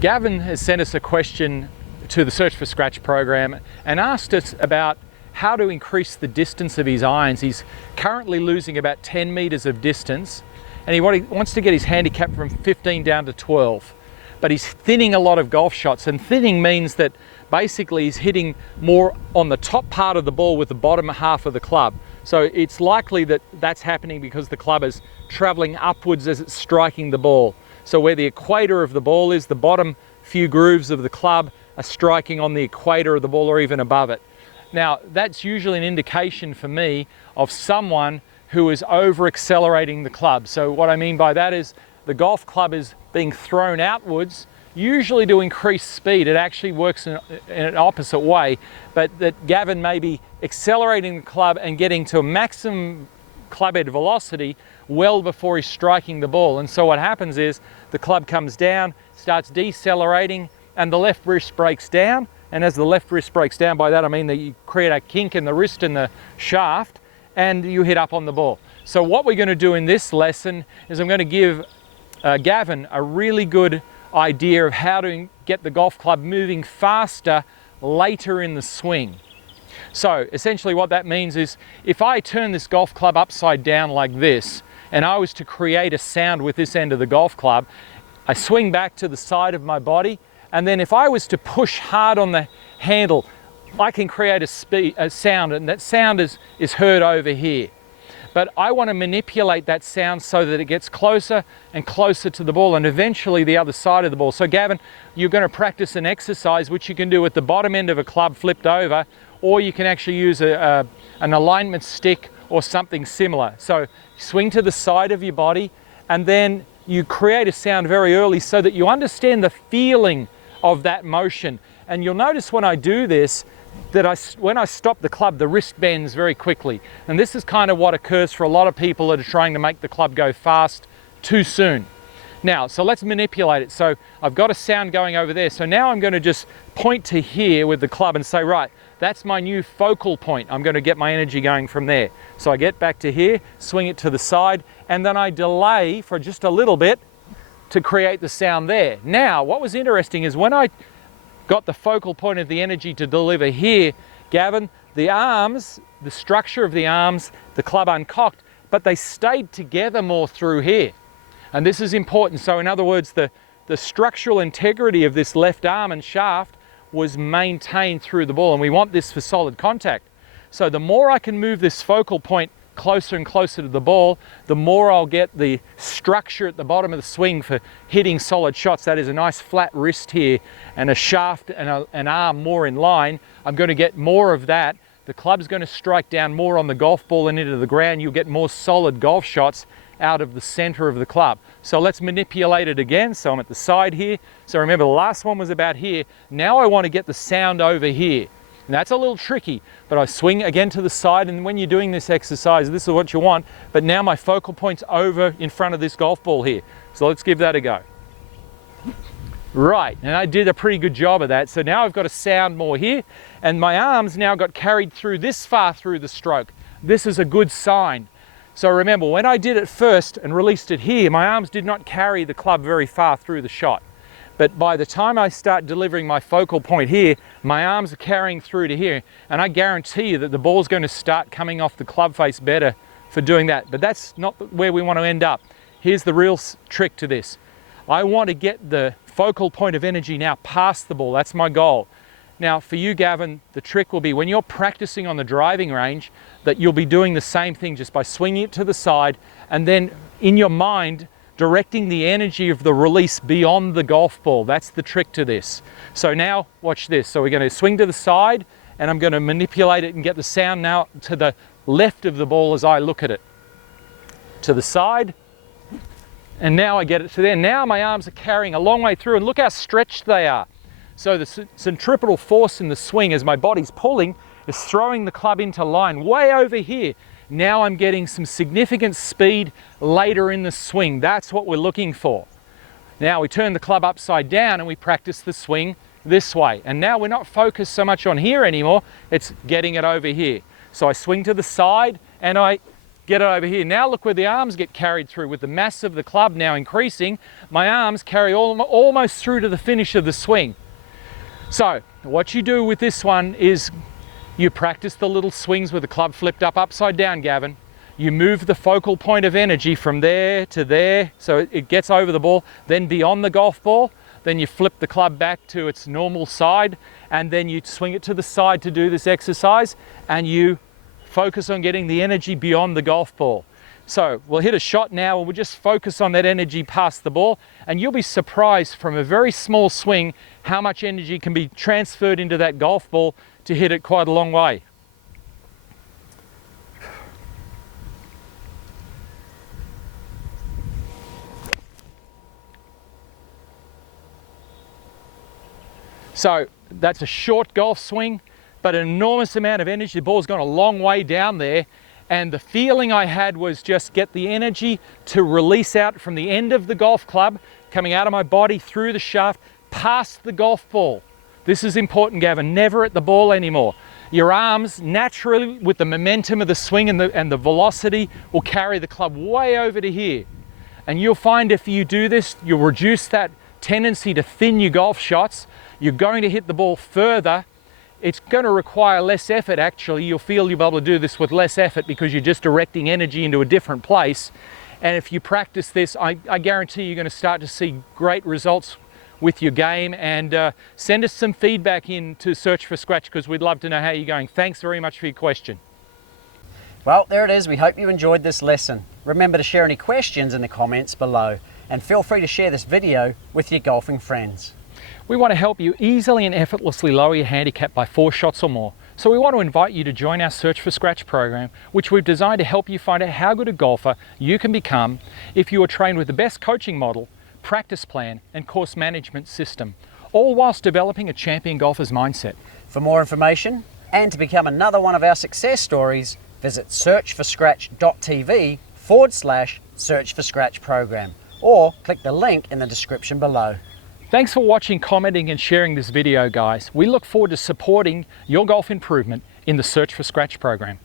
Gavin has sent us a question to the Search for Scratch program and asked us about how to increase the distance of his irons. He's currently losing about 10 meters of distance, and he wants to get his handicap from 15 down to 12. But he's thinning a lot of golf shots, and thinning means that basically he's hitting more on the top part of the ball with the bottom half of the club. So it's likely that that's happening because the club is traveling upwards as it's striking the ball. So where the equator of the ball is, the bottom few grooves of the club are striking on the equator of the ball or even above it. Now, that's usually an indication for me of someone who is over accelerating the club. So what I mean by that is the golf club is being thrown outwards, usually to increase speed. It actually works in an opposite way, but that Gavin may be accelerating the club and getting to a maximum club head velocity well before he's striking the ball. And so what happens is the club comes down, starts decelerating, and the left wrist breaks down. And as the left wrist breaks down, by that I mean that you create a kink in the wrist and the shaft, and you hit up on the ball. So what we're going to do in this lesson is I'm going to give Gavin a really good idea of how to get the golf club moving faster later in the swing. So essentially what that means is if I turn this golf club upside down like this, and I was to create a sound with this end of the golf club, I swing back to the side of my body, and then if I was to push hard on the handle, I can create a sound, and that sound is heard over here. But I want to manipulate that sound so that it gets closer and closer to the ball and eventually the other side of the ball. So Gavin, you're going to practice an exercise which you can do at the bottom end of a club flipped over, or you can actually use an alignment stick or something similar. So swing to the side of your body, and then you create a sound very early so that you understand the feeling of that motion. And you'll notice when I do this, that when I stop the club, the wrist bends very quickly. And this is kind of what occurs for a lot of people that are trying to make the club go fast too soon. Now, so let's manipulate it. So I've got a sound going over there. So now I'm going to just point to here with the club and say, right, that's my new focal point. I'm going to get my energy going from there. So I get back to here, swing it to the side, and then I delay for just a little bit to create the sound there. Now, what was interesting is when I got the focal point of the energy to deliver here, Gavin, the arms, the structure of the arms, the club uncocked, but they stayed together more through here. And this is important. So in other words, the structural integrity of this left arm and shaft was maintained through the ball, and we want this for solid contact. So the more I can move this focal point closer and closer to the ball, the more I'll get the structure at the bottom of the swing for hitting solid shots. That is a nice flat wrist here and a shaft and an arm more in line. I'm going to get more of that. The club's going to strike down more on the golf ball and into the ground. You'll get more solid golf shots out of the center of the club. So let's manipulate it again. So I'm at the side here. So remember, the last one was about here. Now I want to get the sound over here. And that's a little tricky, but I swing again to the side, and when you're doing this exercise, this is what you want. But now my focal point's over in front of this golf ball here. So let's give that a go. Right, and I did a pretty good job of that. So now I've got a sound more here, and my arms now got carried through this far through the stroke. This is a good sign. So remember, when I did it first and released it here, my arms did not carry the club very far through the shot. But by the time I start delivering my focal point here, my arms are carrying through to here, and I guarantee you that the ball's going to start coming off the club face better for doing that. But that's not where we want to end up. Here's the real trick to this. I want to get the focal point of energy now past the ball. That's my goal. Now for you, Gavin, the trick will be when you're practicing on the driving range that you'll be doing the same thing just by swinging it to the side, and then in your mind directing the energy of the release beyond the golf ball. That's the trick to this. So now watch this. So we're going to swing to the side, and I'm going to manipulate it and get the sound now to the left of the ball as I look at it. To the side, and now I get it to there. Now my arms are carrying a long way through, and look how stretched they are. So the centripetal force in the swing as my body's pulling is throwing the club into line way over here. Now I'm getting some significant speed later in the swing. That's what we're looking for. Now we turn the club upside down and we practice the swing this way. And now we're not focused so much on here anymore, it's getting it over here. So I swing to the side and I get it over here. Now look where the arms get carried through. With the mass of the club now increasing, my arms carry almost through to the finish of the swing. So what you do with this one is you practice the little swings with the club flipped up upside down, Gavin. You move the focal point of energy from there to there, so it gets over the ball, then beyond the golf ball. Then you flip the club back to its normal side, and then you swing it to the side to do this exercise, and you focus on getting the energy beyond the golf ball. So we'll hit a shot now, and we'll just focus on that energy past the ball, and you'll be surprised from a very small swing how much energy can be transferred into that golf ball to hit it quite a long way. So that's a short golf swing, but an enormous amount of energy. The ball's gone a long way down there, and the feeling I had was just get the energy to release out from the end of the golf club, coming out of my body through the shaft, past the golf ball. This is important, Gavin, never at the ball anymore. Your arms naturally, with the momentum of the swing and the velocity, will carry the club way over to here. And you'll find if you do this, you'll reduce that tendency to thin your golf shots. You're going to hit the ball further. It's going to require less effort, actually. You'll feel you'll be able to do this with less effort because you're just directing energy into a different place. And if you practice this, I guarantee you're going to start to see great results with your game. And send us some feedback in to Search for Scratch, because we'd love to know how you're going. Thanks very much for your question. Well, there it is. We hope you enjoyed this lesson. Remember to share any questions in the comments below, and feel free to share this video with your golfing friends. We want to help you easily and effortlessly lower your handicap by 4 shots or more. So we want to invite you to join our Search for Scratch program, which we've designed to help you find out how good a golfer you can become if you are trained with the best coaching model, practice plan and course management system, all whilst developing a champion golfer's mindset. For more information and to become another one of our success stories, visit searchforscratch.tv/Search for Scratch program, or click the link in the description below. Thanks for watching, commenting and sharing this video, guys. We look forward to supporting your golf improvement in the Search for Scratch program.